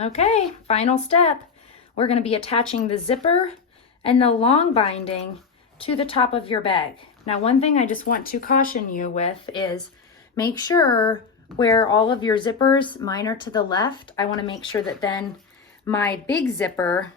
Okay, final step. We're going to be attaching the zipper and the long binding to the top of your bag. Now, one thing I just want to caution you with is make sure where all of your zippers, mine are to the left, I want to make sure that then my big zipper,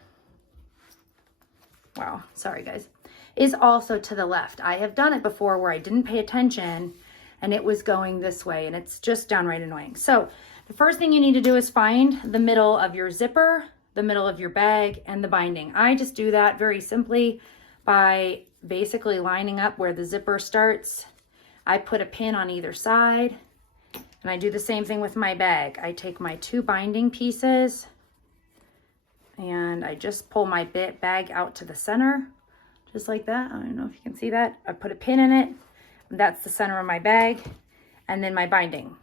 wow, sorry guys, is also to the left. I have done it before where I didn't pay attention and it was going this way, and it's just downright annoying. So the first thing you need to do is find the middle of your zipper, the middle of your bag, and the binding. I just do that very simply by basically lining up where the zipper starts. I put a pin on either side, and I do the same thing with my bag. I take my two binding pieces and I just pull my bag out to the center, just like that. I don't know if you can see that. I put a pin in it. That's the center of my bag, and then my binding.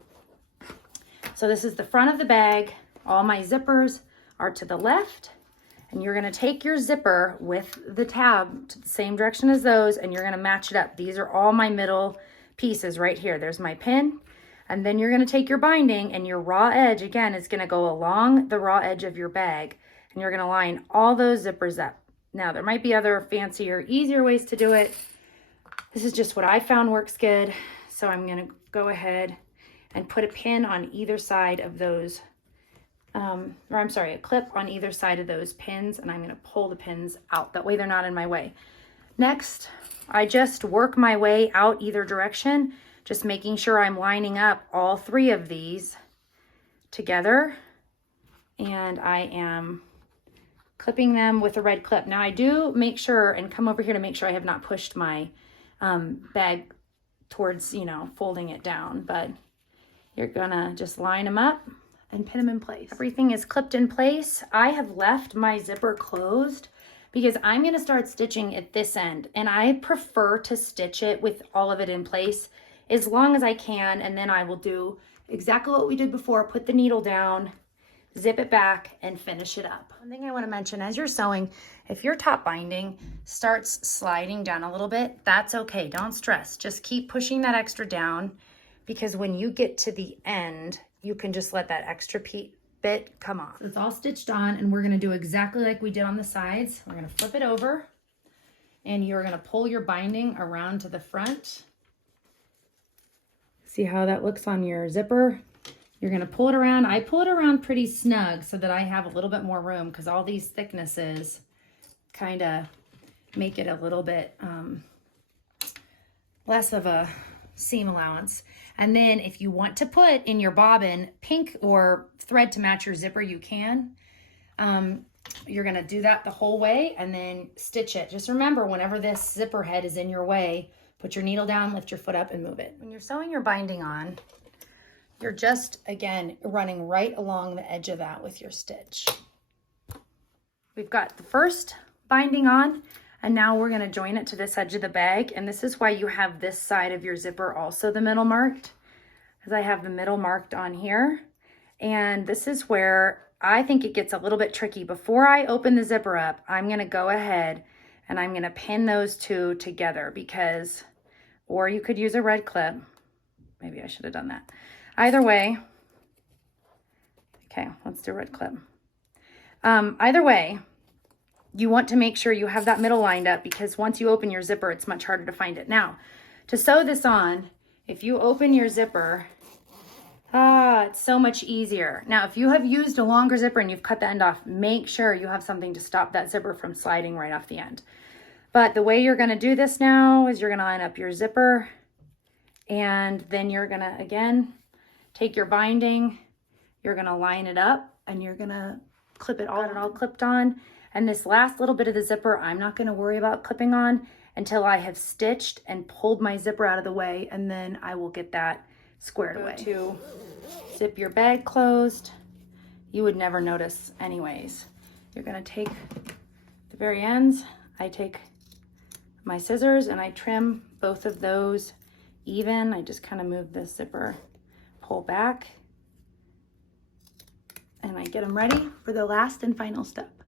So this is the front of the bag. All my zippers are to the left, and you're gonna take your zipper with the tab to the same direction as those, and you're gonna match it up. These are all my middle pieces right here. There's my pin, and then you're gonna take your binding, and your raw edge, again, is gonna go along the raw edge of your bag, and you're gonna line all those zippers up. Now, there might be other fancier, easier ways to do it. This is just what I found works good. So I'm gonna go ahead and put a pin on either side of those, a clip on either side of those pins, and I'm gonna pull the pins out. That way they're not in my way. Next, I just work my way out either direction, just making sure I'm lining up all three of these together, and I am clipping them with a red clip. Now I do make sure and come over here to make sure I have not pushed my bag towards, folding it down, but you're gonna just line them up and pin them in place. Everything is clipped in place. I have left my zipper closed because I'm gonna start stitching at this end, and I prefer to stitch it with all of it in place as long as I can, and then I will do exactly what we did before, put the needle down, zip it back, and finish it up. One thing I want to mention, as you're sewing, if your top binding starts sliding down a little bit, that's okay. Don't stress. Just keep pushing that extra down, because when you get to the end, you can just let that extra bit come off. It's all stitched on, and we're going to do exactly like we did on the sides. We're going to flip it over, and you're going to pull your binding around to the front. See how that looks on your zipper? You're gonna pull it around. I pull it around pretty snug so that I have a little bit more room, because all these thicknesses kind of make it a little bit less of a seam allowance. And then if you want to put in your bobbin pink or thread to match your zipper, you can. You're gonna do that the whole way and then stitch it. Just remember, whenever this zipper head is in your way, put your needle down, lift your foot up, and move it. When you're sewing your binding on, you're just, again, running right along the edge of that with your stitch. We've got the first binding on, and now we're gonna join it to this edge of the bag, and this is why you have this side of your zipper also the middle marked, because I have the middle marked on here. And this is where I think it gets a little bit tricky. Before I open the zipper up, I'm gonna go ahead and I'm gonna pin those two together, because, or you could use a red clip. Maybe I should have done that. Either way, okay, let's do a red clip. Either way, you want to make sure you have that middle lined up, because once you open your zipper, it's much harder to find it. Now, to sew this on, if you open your zipper, it's so much easier. Now, if you have used a longer zipper and you've cut the end off, make sure you have something to stop that zipper from sliding right off the end. But the way you're gonna do this now is you're gonna line up your zipper, and then you're gonna, again, take your binding, you're gonna line it up, and you're gonna clip it all clipped on. And this last little bit of the zipper, I'm not gonna worry about clipping on until I have stitched and pulled my zipper out of the way, and then I will get that squared away. To zip your bag closed, you would never notice anyways. You're gonna take the very ends. I take my scissors and I trim both of those even. I just kind of move this zipper, pull back, and I get them ready for the last and final step.